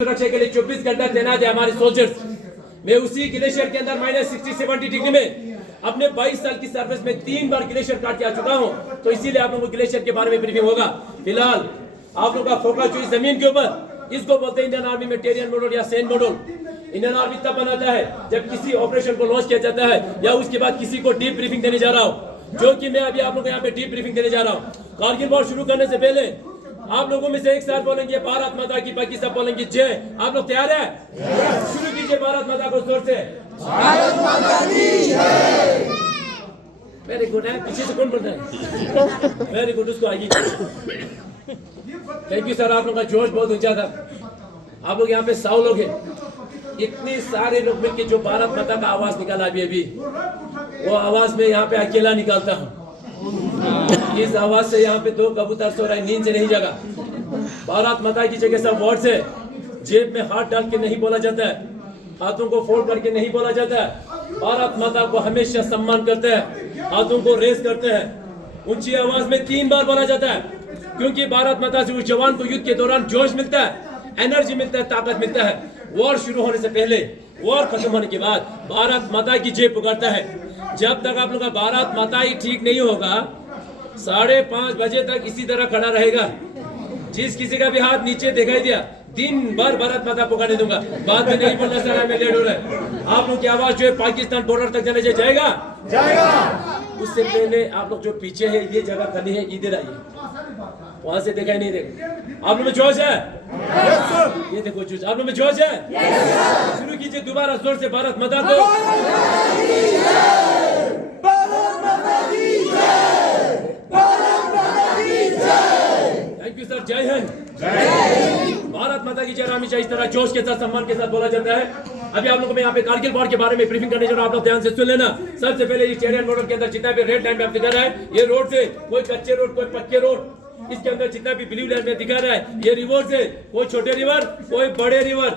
सुरक्षा के लिए 24 घंटा तैनात है हमारे सोल्जर्स। मैं उसी ग्लेशियर के अंदर -60-70 डिग्री में अपने 22 साल की सर्विस में 3 बार ग्लेशियर काट के आ चुका हूं, तो इसीलिए आप लोगों को ग्लेशियर के बारे में ब्रीफिंग होगा। फिलहाल आप लोगों का फोकस जो इस जमीन के ऊपर, इसको बोलते हैं इंडियन आर्मी में टेरियन मॉडल या सेन मॉडल। इंडियन आर्मी तब बनाता है जब किसी ऑपरेशन को लॉन्च किया जाता है या उसके बाद किसी को डीप ब्रीफिंग देने जा रहा हूँ, जो कि मैं अभी आप लोगों को यहाँ पे डीप ब्रीफिंग देने जा रहा हूँ। कारगिल वॉर शुरू करने से पहले आप लोगों में से एक साथ बोलेंगे भारत माता की, बाकी सब बोलेंगे जय। आप लोग तैयार हैं? शुरू कीजिए भारत माता को जोर से। भारत माता की जय। वेरी गुड है, पीछे से कौन बोल रहा है? वेरी गुड, उसको आएगी। थैंक यू सर, आप लोगों का जोश बहुत ऊंचा था। आप लोग यहाँ पे 100 लोग हैं, इतने सारे लोग मिलकर जो भारत माता का आवाज निकाला अभी वो आवाज में यहाँ पे अकेला निकालता हूँ। इस आवाज से यहाँ पे 2 कबूतर सो रहे, नींद से नहीं जगा। भारत माता की जगह सब वर्ड से जेब में हाथ डाल के नहीं बोला जाता है, हाथों को फोल्ड करके नहीं बोला जाता है। भारत माता को हमेशा सम्मान करते हैं, हाथों को रेस करते हैं, ऊंची आवाज में 3 बार बोला जाता है, क्योंकि भारत माता से उस जवान को युद्ध के दौरान जोश मिलता है, एनर्जी मिलता है, ताकत मिलता है। वॉर शुरू होने से पहले, वॉर खत्म होने के बाद भारत माता की जय पुकारता है। जब तक आप लोग का भारत माता ही ठीक नहीं होगा, 5:30 बजे तक इसी तरह खड़ा रहेगा। जिस किसी का भी हाथ नीचे दिखाई दिया, दिन भर भारत माता पुकारने दूंगा। बाद में नहीं बोलना सर, हमें लेट हो रहा है। आप लोग की आवाज जो है पाकिस्तान बॉर्डर तक जाने जाएगा। उससे पहले आप लोग जो पीछे है, ये जगह खाली है, इधर आइए, वहां से दिखाई नहीं देगा। आप लोग में जोश है? ये देखो जोश, आप लोग में जोश है? शुरू कीजिए दोबारा जोर से भारत माता को। थैंक यू सर, जय हिंद। भारत माता की जय। हमेशा इस तरह जोश के साथ, सम्मान के साथ बोला जाता है। अभी आप लोगों में यहाँ पे कारगिल वॉर के बारे में ब्रीफिंग करने जा रहा हूं, आप लोग ध्यान से सुन लेना। सबसे पहले ये टेरियन मॉडल के अंदर जितना भी रेड लाइन में आप दिखा रहा है, ये रोड से, कोई कच्चे रोड, कोई पक्के रोड, इसके अंदर जितना भी ब्लू लाइन में दिखा रहा है, ये रिवर से, कोई छोटे रिवर, कोई बड़े रिवर।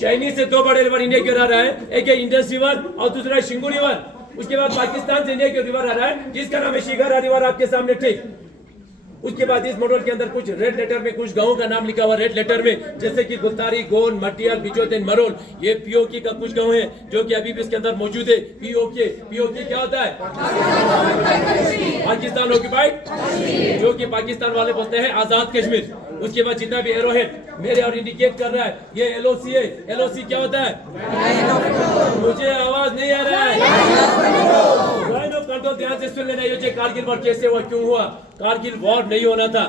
चाइनीज से 2 बड़े रिवर इंडिया के आ रहा है, एक है इंडस रिवर और दूसरा है शिंगू रिवर। उसके बाद पाकिस्तान से इंडिया के रिवर आ रहा है, जिसका नाम है शिगारा रिवर, आपके सामने ठीक। उसके बाद इस मॉडल के अंदर कुछ रेड लेटर में कुछ गांवों का नाम लिखा हुआ रेड लेटर में, जैसे कि गुलतारी, गोन, मटियाल, बिजोतेन, मरोल। ये पीओके का कुछ गांव है जो कि अभी भी इसके अंदर मौजूद है। पीओके क्या होता है? पाकिस्तान ऑक्युपाइड, जो कि पाकिस्तान वाले बोलते हैं आजाद कश्मीर। उसके बाद जितना भी एरो हेड मेरे और इंडिकेट कर रहा है, ये एलओसी है। एलओसी क्या होता है? मुझे आवाज नहीं आ रहा है। लाइन ऑफ कंट्रोल ध्यान से सुन लेना। ये कारगिल वॉर कैसे हुआ, क्यों हुआ? कारगिल वॉर नहीं होना था,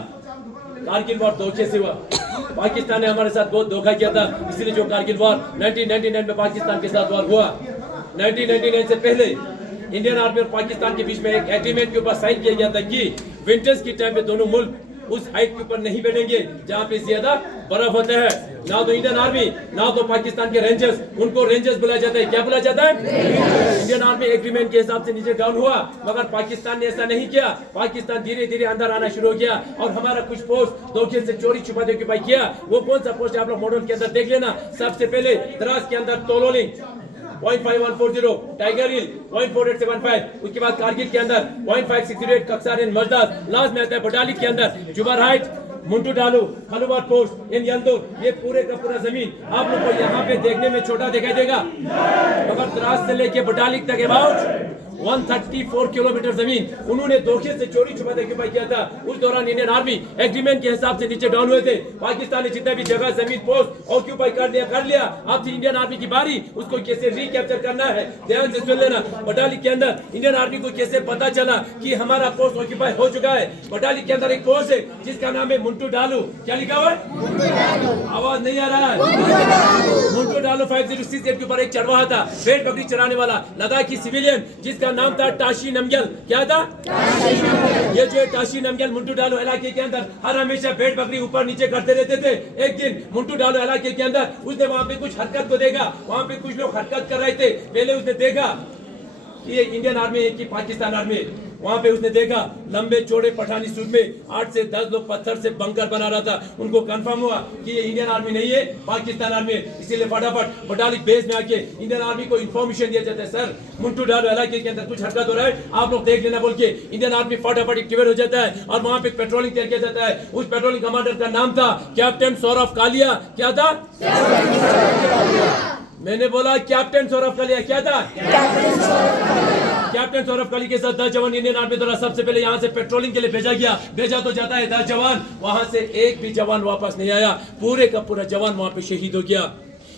कारगिल वॉर धोखे से हुआ। पाकिस्तान ने हमारे साथ बहुत धोखा किया था, इसलिए जो कारगिल वॉर 1999 में पाकिस्तान के साथ वॉर हुआ। 1999 से पहले इंडियन आर्मी और पाकिस्तान के बीच में एक एग्रीमेंट के ऊपर साइन किया गया था कि विंटर्स की टाइम पे दोनों मुल्क उस हाइट के ऊपर नहीं बैठेंगे जहां पे ज्यादा बर्फ होता है। ना तो इंडियन आर्मी, ना तो पाकिस्तान के रेंजर्स, उनको रेंजर्स बुलाया जाता है। क्या बुलाया जाता है? इंडियन आर्मी एग्रीमेंट के हिसाब से नीचे डाउन हुआ, मगर पाकिस्तान ने ऐसा नहीं किया। पाकिस्तान धीरे धीरे अंदर आना शुरू हो गया और हमारा कुछ पोस्ट धोखे से चोरी छुपाते के भाई किया। वो कौन सा पोस्ट आप लोग मॉडल के अंदर देख लेना। सबसे पहले द्रास के अंदर तोलोलिंग 0.5140, टाइगर हिल 0.4875, उसके बाद कारगिल के अंदर 0.5608, कक्सार एंड मजदार, लास्ट में आता है बटाली के अंदर जुबार हाइट, मुंटू डालू, खलुवार पोस्ट इन यंदुर। ये पूरे का पूरा जमीन आप लोग को यहाँ पे देखने में छोटा दिखाई देगा, मगर द्रास से लेके बटाली तक अबाउट 134 किलोमीटर जमीन उन्होंने धोखे से चोरी छुपाते ऑक्यूपाई किया था। उस दौरान इंडियन आर्मी एग्रीमेंट के हिसाब से नीचे डाउन हुए थे। पाकिस्तान ने जितना भी जगह, जमीन, पोस्ट ऑक्यूपाई कर लिया। अब थी इंडियन आर्मी की बारी, उसको कैसे रिकैप्चर करना है। ध्यान से सुन लेना। बटाली के अंदर इंडियन आर्मी को कैसे पता चला कि हमारा पोस्ट ऑक्यूपाई हो चुका है। बटाली के अंदर एक पोस्ट है जिसका नाम है मुंटू डालू। क्या लिखा हुआ है? आवाज नहीं आ रहा है। मुंटू डालू 5068 के ऊपर एक चढ़वा था, भेड़ बकरी चराने वाला लद्दाखी सिविलियन, जिसका नाम था टाशी नमग्याल। क्या था? ये जो टाशी नमग्याल मुंटू डालो इलाके के अंदर हर हमेशा भेड़ बकरी ऊपर नीचे करते रहते थे। एक दिन मुंटू डालो इलाके के अंदर उसने वहां पे कुछ हरकत को देखा, वहां पे कुछ लोग हरकत कर रहे थे। पहले उसने देखा कि ये इंडियन आर्मी है कि पाकिस्तान आर्मी है। वहां पे उसने देखा लंबे चौड़े पठानी सूट में 8 से 10 लोग पत्थर से बंकर बना रहा था। उनको कंफर्म हुआ कि ये इंडियन आर्मी नहीं है, पाकिस्तान आर्मी है। इसीलिए फटाफट बटालिक बेस में आके इंडियन आर्मी को इंफॉर्मेशन दिया जाता है, सर मुंटू डालो इलाके के अंदर कुछ हरकत हो रहा है, आप लोग देख लेना बोल के इंडियन आर्मी फटाफट एक्टिवेट हो जाता है और वहां पे पेट्रोलिंग तैयार किया जाता है। उस पेट्रोलिंग कमांडर का नाम था कैप्टन सौरभ कालिया। क्या था? मैंने बोला कैप्टन सौरभ कालिया। क्या था? कैप्टन सौरभ काली के साथ 10 जवान इंडियन आर्मी द्वारा सबसे पहले यहां से पेट्रोलिंग के लिए भेजा गया। भेजा तो जाता है 10 जवान, वहां से एक भी जवान वापस नहीं आया। पूरे का पूरा जवान वहां पे शहीद हो गया।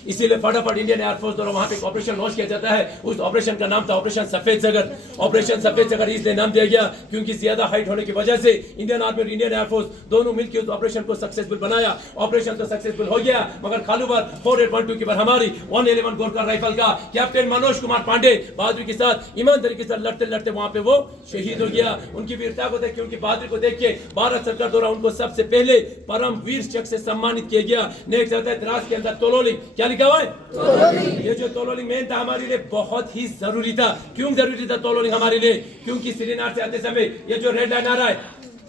इसीलिए फटाफट इंडियन एयरफोर्स द्वारा वहां पे एक ऑपरेशन लॉन्च किया जाता है। उस ऑपरेशन का नाम था ऑपरेशन सफेद सागर। ऑपरेशन सफेद सागर इसलिए नाम दिया गया क्योंकि ज्यादा हाइट होने की वजह से इंडियन आर्मी और इंडियन एयरफोर्स दोनों मिलकर उस ऑपरेशन को सक्सेसफुल बनाया। ऑपरेशन तो सक्सेसफुल हो गया, मगर खालूबार 4812 की बार हमारी 111 गोरखा राइफल का कैप्टन मनोज कुमार पांडे बहादुरी के साथ, ईमानदारी के साथ लड़ते लड़ते वहां पे वो शहीद हो गया। उनकी वीरता को देख के, उनकी बहादुरी को देख के भारत सरकार द्वारा उनको सबसे पहले परम वीर चक्र से सम्मानित किया गया। नेक्स्ट आता है द्रास के अंदर तोलोलिंग। क्या लिखा हुआ है? ये जो तोलोलिंग मेन था हमारे लिए बहुत ही जरूरी था। क्यों जरूरी था तोलोलिंग हमारे लिए? क्योंकि श्रीनगर से आते समय ये जो रेड लाइन आ रहा है,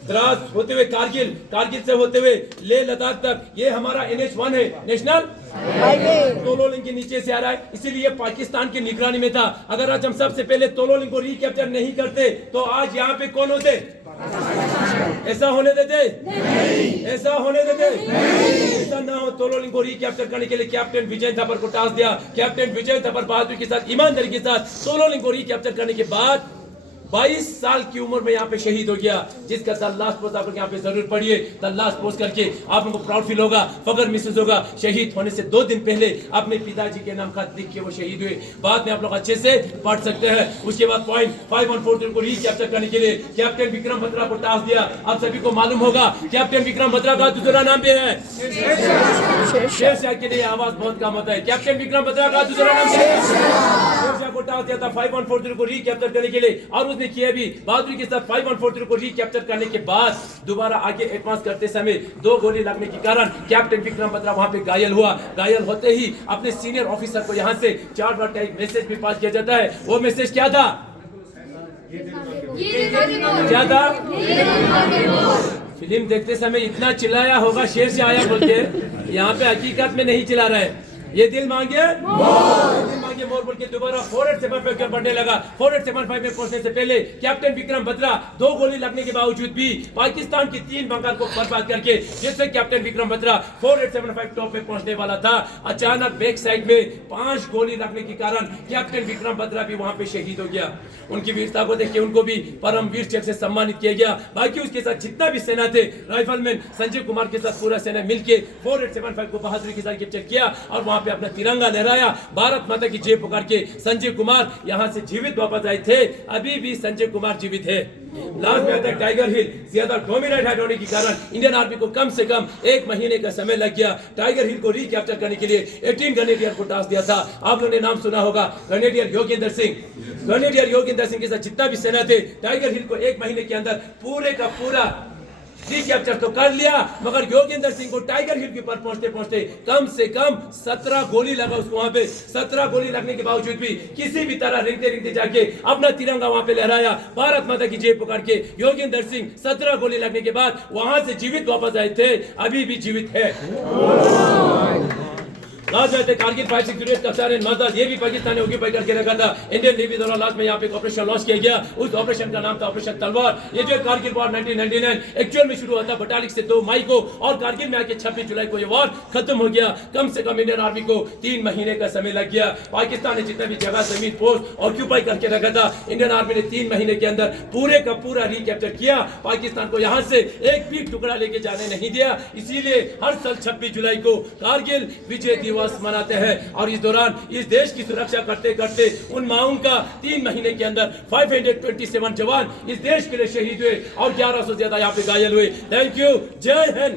द्रास होते हुए कारगिल, कारगिल से होते हुए लेह लद्दाख तक, ये हमारा NH1 है, नेशनल हाईवे, तोलोलिंग के नीचे से आ रहा है। इसीलिए पाकिस्तान की निगरानी में था। अगर आज हम सबसे पहले तोलोलिंग को रिकैप्चर नहीं करते तो आज यहाँ पे कौन होते? ऐसा होने देते नहीं। ऐसा होने देते नहीं। ऐसा ना हो। तोलोलिंग को रिकैप्चर करने के लिए कैप्टन विजय थापर को टास्क दिया। कैप्टन विजय थापर बहादुरी के साथ, ईमानदारी के साथ तोलोलिंग को रिकैप्चर करने के बाद 22 साल की उम्र में यहाँ पे शहीद हो गया। जिसका द लास्ट पोस्ट आप लोग यहाँ पे जरूर पढ़िए। द लास्ट पोस्ट करके आप लोगों को प्राउड फील होगा, फख्र महसूस होगा। शहीद होने से 2 दिन पहले अपने पिताजी के नाम खत लिख के वो शहीद हुए। बाद में आप लोग अच्छे से पढ़ सकते हैं। उसके बाद पॉइंट 5143 को रिकैप्चर करने के लिए कैप्टन विक्रम बत्रा को टास्क दिया। आप सभी को मालूम होगा कैप्टन विक्रम बत्रा का दूसरा नाम भी है शेरशाह। के लिए आवाज बहुत कम होता है। कैप्टन विक्रम बत्रा का दूसरा नाम शेरशाह को टास्क दिया था 5143 को रिकैप्चर करने के लिए, और उसने किया भी बहादुरी के साथ। 5143 को रिकैप्चर करने के बाद दोबारा आगे एडवांस करते समय 2 गोली लगने के कारण कैप्टन विक्रम बत्रा वहां पे घायल हुआ। घायल होते ही अपने सीनियर ऑफिसर को यहां से 4 बार टाइप मैसेज भी पास किया जाता है। वो मैसेज क्या था? क्या था? फिल्म देखते समय इतना चिल्लाया होगा शेर से आया बोल के, यहाँ पे हकीकत में नहीं चिल्ला रहे। ये दिल मांगे मोर बोल के दोबारा 4875 पर बढ़ने लगा। 4875 में पहुंचने से पहले कैप्टन विक्रम बत्रा 2 गोली लगने के बावजूद भी पाकिस्तान की 3 बंकर को बर्बाद करके, जिससे कैप्टन विक्रम बत्रा 4875 टॉप पे पहुंचने वाला था, अचानक बैक साइड में 5 गोली लगने के कारण कैप्टन विक्रम बत्रा भी वहां पे शहीद हो गया। उनकी वीरता को देख के उनको भी परम वीर चक्र से सम्मानित किया गया। बाकी उसके साथ जितना भी सेना थे, राइफलमैन संजय कुमार के साथ पूरा सेना मिलके 4875 को बहादुरी के साथ कैप्चर किया और वहां पे अपना तिरंगा लहराया। भारत माता की जय पुकार के संजय कुमार यहां से जीवित वापस आए थे। अभी भी संजय कुमार जीवित है। लास्ट में आता है टाइगर हिल। ज्यादा डोमिनेट हाइट होने के कारण इंडियन आर्मी को कम से कम 1 महीने का समय लग गया। टाइगर हिल को रिकैप्चर करने के लिए 18 ग्रेनेडियर को टास्क दिया था। आप लोगों ने नाम सुना होगा, ग्रेनेडियर योगेंद्र सिंह। ग्रेनेडियर योगेंद्र सिंह के साथ जितना भी सेना थे, टाइगर हिल को 1 महीने के अंदर पूरे का पूरा रिकैप्चर तो कर लिया, मगर योगेंद्र सिंह को टाइगर हिल के ऊपर पहुंचते पहुंचते कम से कम 17 गोली लगा उसको वहां पे। 17 गोली लगने के बावजूद भी किसी भी तरह रिंगते रिंगते जाके अपना तिरंगा वहां पे लहराया। भारत माता की जय पुकार के योगेंद्र सिंह 17 गोली लगने के बाद वहां से जीवित वापस आए थे। अभी भी जीवित है। लास्ट में कारगिल 568 कप्तान मदद, ये भी पाकिस्तान ने ऑक्यूपाई करके रखा था। इंडियन नेवी द्वारा लास्ट में यहाँ पे ऑपरेशन लॉन्च किया गया। उस ऑपरेशन का नाम था ऑपरेशन तलवार। ये जो कारगिल वॉर 1999 एक्चुअल में शुरू हुआ था बटालिक से 2 मई को, और कारगिल में आके 26 जुलाई को ये वॉर खत्म हो गया। कम से कम इंडियन आर्मी को 3 महीने का समय लग गया। पाकिस्तान ने जितना भी जगह जमीन पोस्ट ऑक्यूपाई करके रखा था, इंडियन आर्मी ने 3 महीने के अंदर पूरे का पूरा रिकैप्चर किया। पाकिस्तान को यहाँ से एक भी टुकड़ा लेके जाने नहीं दिया। इसीलिए हर साल 26 जुलाई को कारगिल विजय दिवस मनाते हैं, और इस दौरान इस देश की सुरक्षा करते करते उन माओं का 3 महीने के अंदर 527 जवान इस देश के लिए शहीद हुए और 1100 से ज्यादा यहाँ पे घायल हुए। Thank you. जय हिंद।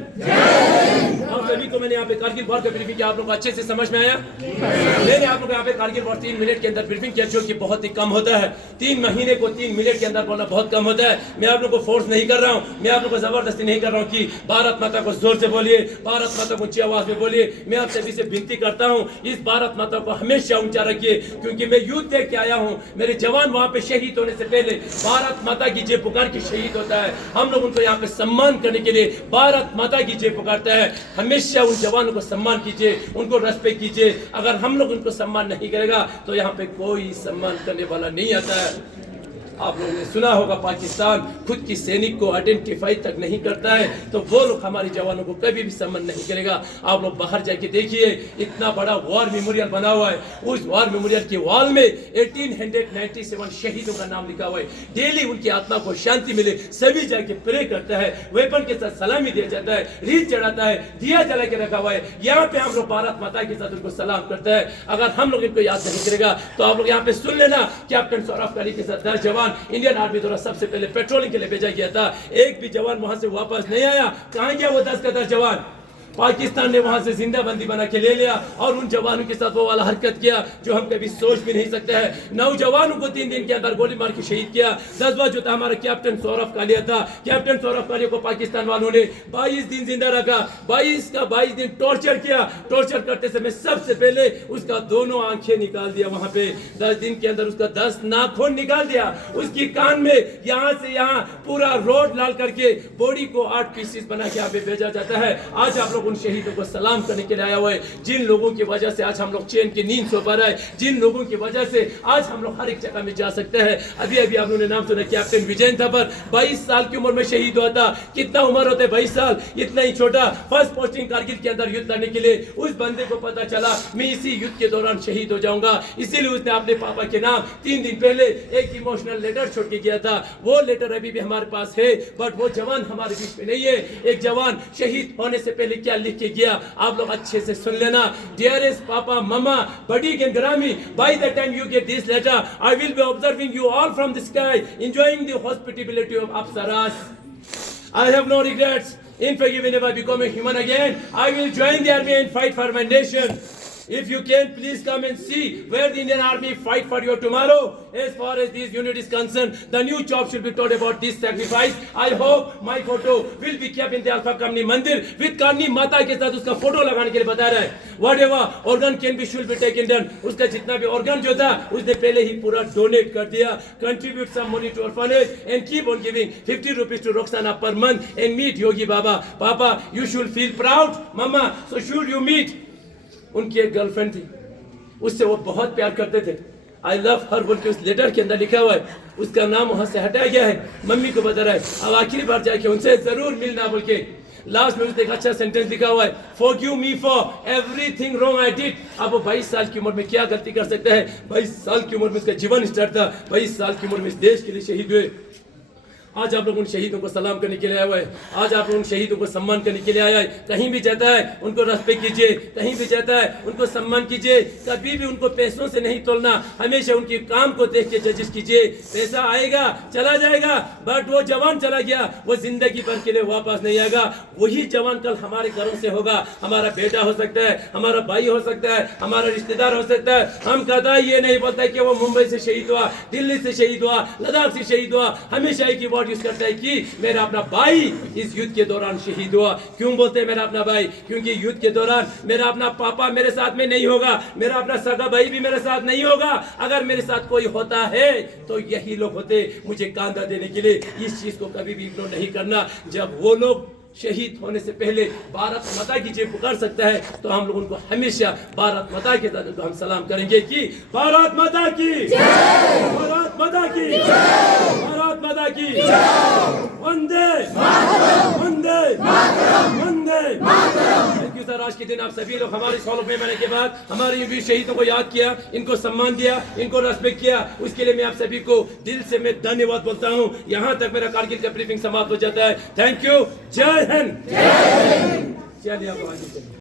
आप सभी को मैंने यहाँ पे कारगिल वॉर का ब्रीफिंग किया। आप लोग अच्छे से समझ में आया? मैंने आप लोग यहाँ पे कारगिल वॉर 3 मिनट के अंदर ब्रीफिंग किया, जो कि बहुत ही कम होता है। 3 महीने को 3 मिनट के अंदर बोलना बहुत कम होता है। मैं आप लोग को फोर्स नहीं कर रहा हूँ, मैं आप लोग को जबरदस्ती नहीं कर रहा हूँ कि भारत माता को जोर से बोलिए, भारत माता को ऊंची आवाज में बोलिए। मैं आप सभी से विनती विनती करता हूँ, इस भारत माता को हमेशा ऊंचा रखिए, क्योंकि मैं युद्ध देख के आया हूँ। मेरे जवान वहां पे शहीद होने से पहले भारत माता की जय पुकार के शहीद होता है। हम लोग उनको यहाँ पे सम्मान करने के लिए भारत माता की जय पुकारता है। हमेशा उन जवानों को सम्मान कीजिए, उनको रेस्पेक्ट कीजिए। अगर हम लोग उनको सम्मान नहीं करेगा तो यहाँ पे कोई सम्मान करने वाला नहीं आता है। आप लोगों ने सुना होगा, पाकिस्तान खुद की सैनिक को आइडेंटिफाई तक नहीं करता है, तो वो लोग हमारे जवानों को कभी भी सम्मान नहीं करेगा। आप लोग बाहर जाके देखिए, इतना बड़ा वॉर मेमोरियल बना हुआ है। उस वॉर मेमोरियल के वॉल में 1897 शहीदों का नाम लिखा हुआ है। डेली उनकी आत्मा को शांति मिले, सभी जाके प्रे करता है, वेपन के साथ सलामी दिया जाता है, रीत चढ़ाता है, दिया जला के रखा हुआ है। यहाँ पे हम लोग भारत माता के साथ उनको सलाम करता है। अगर हम लोग इनको याद नहीं करेगा तो आप लोग यहाँ पे सुन लेना, कैप्टन सौरभ अली के साथ 10 जवान इंडियन आर्मी द्वारा सबसे पहले पेट्रोलिंग के लिए भेजा गया था। एक भी जवान वहां से वापस नहीं आया। कहां गया वो 10 का 10 जवान? पाकिस्तान ने वहां से जिंदा बंदी बना के ले लिया और उन जवानों के साथ वो वाला हरकत किया जो हम कभी सोच भी नहीं सकते हैं। 9 जवानों को 3 दिन के अंदर गोली मार के शहीद किया। 10वां जो था हमारा कैप्टन सौरभ कालिया था। कैप्टन सौरभ कालिया को पाकिस्तान वालों ने 22 दिन जिंदा रखा, 22 दिन टॉर्चर किया। टॉर्चर करते समय सबसे पहले उसका दोनों आंखें निकाल दिया। वहां पे 10 दिन के अंदर उसका 10 नाखून निकाल दिया। उसकी कान में यहाँ से यहाँ पूरा रोड लाल करके बॉडी को 8 पीसेस बना के यहाँ पे भेजा जाता है। आज आप लोग उन शहीदों को सलाम करने के लिए आया हुआ है, जिन लोगों की वजह से आज हम लोग चैन की नींद सो पा रहे हैं, जिन लोगों की वजह से आज हम लोग हर एक जगह में जा सकते हैं। अभी अभी आप लोगों ने नाम सुना, कैप्टन विजयन थापर 22 साल की उम्र में शहीद हुआ था। कितना उम्र होता है 22 साल, इतना ही छोटा। फर्स्ट पोस्टिंग कारगिल के अंदर युद्ध लड़ने के लिए उस बंदे को पता चला मैं इसी युद्ध के दौरान शहीद हो जाऊंगा, इसीलिए उसने अपने पापा के नाम 3 दिन पहले एक इमोशनल लेटर छोड़ के गया था। वो लेटर अभी भी हमारे पास है, बट वो जवान हमारे बीच में नहीं है। एक जवान शहीद होने से पहले क्या लिख के गया, आप लोग अच्छे से सुन लेना। डियरेस्ट पापा ममा बड़ी grammy, by the time you get this letter I will be observing you all from the sky enjoying the hospitality of apsaras. I have no regrets. In fact, even if I become a human again, I will join the army and fight for my nation. If you can, please come and see where the Indian Army fight for you tomorrow. As far as this unit is concerned, the new chop should be taught about this sacrifice. I hope my photo will be kept in the Alpha Kamni Mandir with Karni Mata के साथ उसका photo लगाने के लिए बता रहा है। Whatever organ can be should be taken done. उसका जितना भी organ जो था उसने पहले ही पूरा डोनेट कर दिया। Contribute some money to orphanage and keep on giving 50 rupees to Roxana per month and meet Yogi Baba. Papa, you should feel proud. Mama, so should you meet. उनकी एक गर्लफ्रेंड थी, उससे वो बहुत प्यार करते थे। आई लव हर बोल के उस लेटर के अंदर लिखा हुआ है। उसका नाम वहां से हटाया गया है। मम्मी को बता रहा है अब आखिरी बार जाके उनसे जरूर मिलना बोल के। लास्ट में उसने एक अच्छा सेंटेंस लिखा हुआ है, forgive me for everything wrong I did. अब वो 22 साल की उम्र में क्या गलती कर सकता है? 22 साल की उम्र में उसका जीवन स्टार्ट था, 22 साल की उम्र में इस देश के लिए शहीद हुए। आज आप लोग उन शहीदों को सलाम करने के लिए आया हुआ है। आज आप लोग उन शहीदों को सम्मान करने के लिए आया है। कहीं भी जाता है उनको रेस्पेक्ट कीजिए, कहीं भी जाता है उनको सम्मान कीजिए। कभी भी उनको पैसों से नहीं तोलना, हमेशा उनके काम को देख के जजेस कीजिए। पैसा आएगा चला जाएगा, बट वो जवान चला गया, वो जिंदगी भर के लिए वापस नहीं आएगा। वही जवान कल हमारे घरों से होगा, हमारा बेटा हो सकता है, हमारा भाई हो सकता है, हमारा रिश्तेदार हो सकता है। हम कदा ये नहीं बोलता कि वो मुंबई से शहीद हुआ, दिल्ली से शहीद हुआ, लद्दाख से शहीद हुआ। हमेशा एक ही वर्ड यूज करता है कि मेरा अपना भाई इस युद्ध के दौरान शहीद हुआ। क्यों बोलते हैं मेरा अपना भाई? क्योंकि युद्ध के दौरान मेरा अपना पापा मेरे साथ में नहीं होगा, मेरा अपना सगा भाई भी मेरे साथ नहीं होगा। अगर मेरे साथ कोई होता है तो यही लोग होते मुझे कांधा देने के लिए। इस चीज को कभी भी इग्नोर नहीं करना। जब वो लोग शहीद होने से पहले भारत माता की जय पुकार सकता है तो हम लोग उनको हमेशा भारत माता के साथ हम सलाम करेंगे कि भारत माता की जय, भारत माता की जय, भारत माता की जय, वंदे वंदे वंदे। Thank you sir. आज के दिन आप सभी लोग हमारे सॉल्व में आने के बाद हमारे वीर शहीदों को याद किया, इनको सम्मान दिया, इनको रेस्पेक्ट किया, उसके लिए मैं आप सभी को दिल से मैं धन्यवाद बोलता हूँ। यहाँ तक मेरा कारगिल का ब्रीफिंग समाप्त हो जाता है। Thank you. जय हिंद। चलिए आप आगे चलिए।